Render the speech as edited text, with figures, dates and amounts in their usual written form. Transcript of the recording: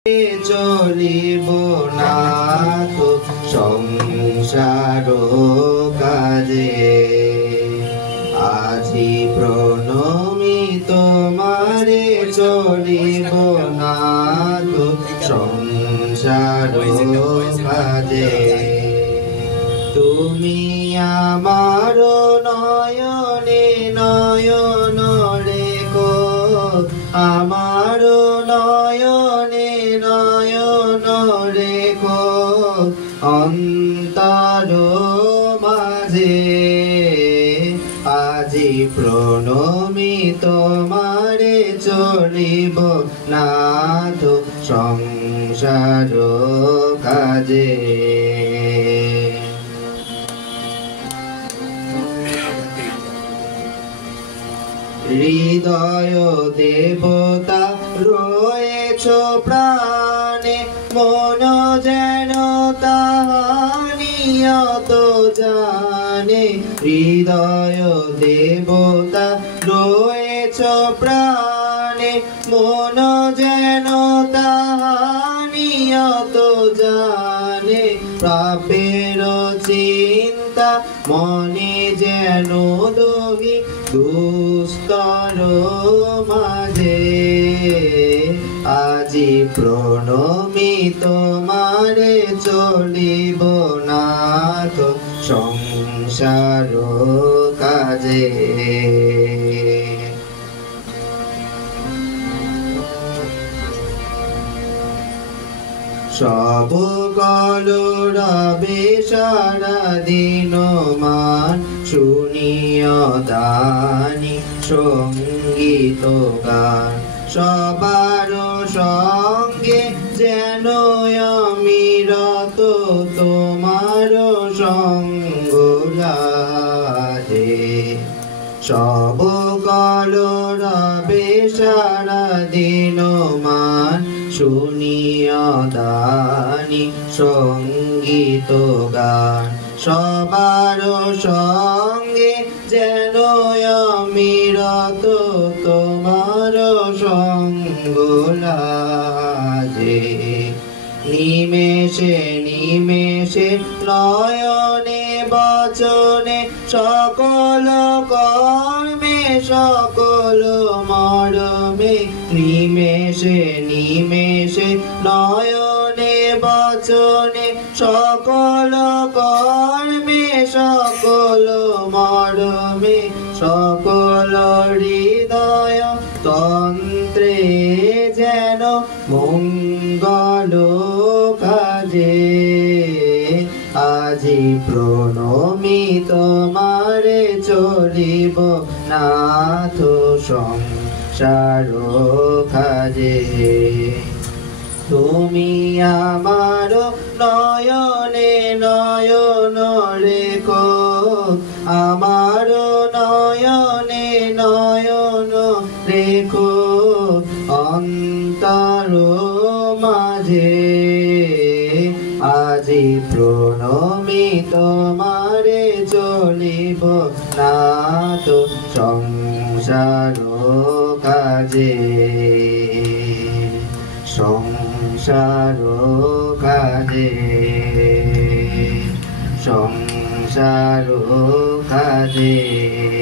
চলিব না তো সংসার কাজে আজি প্রণমি তোমারে চলিব না তো সংসার কাজে তুমি আমার নয়নে নয়ন রেখো আমার নয়নে নয়ন রেখো অন্তর মাঝে আজি প্রণমি তোমারে চলিব না তো সংসার কাজে হৃদয় দেবতা রয়েছ প্রাণে মন যেন তাহানিয়ত জানে হৃদয় দেবতা রয়েছ প্রাণে মন যেন তাহানিয়ত জানে প্রাপের চিন্তা মনে যেন দোহি দুস্তর মাঝে আজি প্রণমি তোমারে চলিব না তো সংসার কাজে সব কলরবে সারা দিন মান শুনিয় দানি সঙ্গীত গান সবার সঙ্গে যেন আমি রত তোমার সঙ্গ রাধে সব কলরবে সারা দিন মান শুনিয়া দানি সঙ্গীত গান সবার সঙ্গে যেন আমি রত তোমার সঙ্গ লাজে নিমেষে নিমেষে নয়নে বচনে সকল কর্মে সকল মরমে নিমেষে নিমেষে নয়নে বচনে সকল কর্মে সকল মরমে সকল হৃদয় তন্ত্রে যেন মঙ্গল কাজে আজি প্রণমি তোমারে চলিব না তো সংসার কাজে তুমি আমার নয়নে নয়ন রেখো আমার নয়নে নয়ন রেখো অন্তর মাঝে আজি প্রণমি তোমারে চলিব না তো সংসার কাজে সংসার কাজে সংসার কাজে।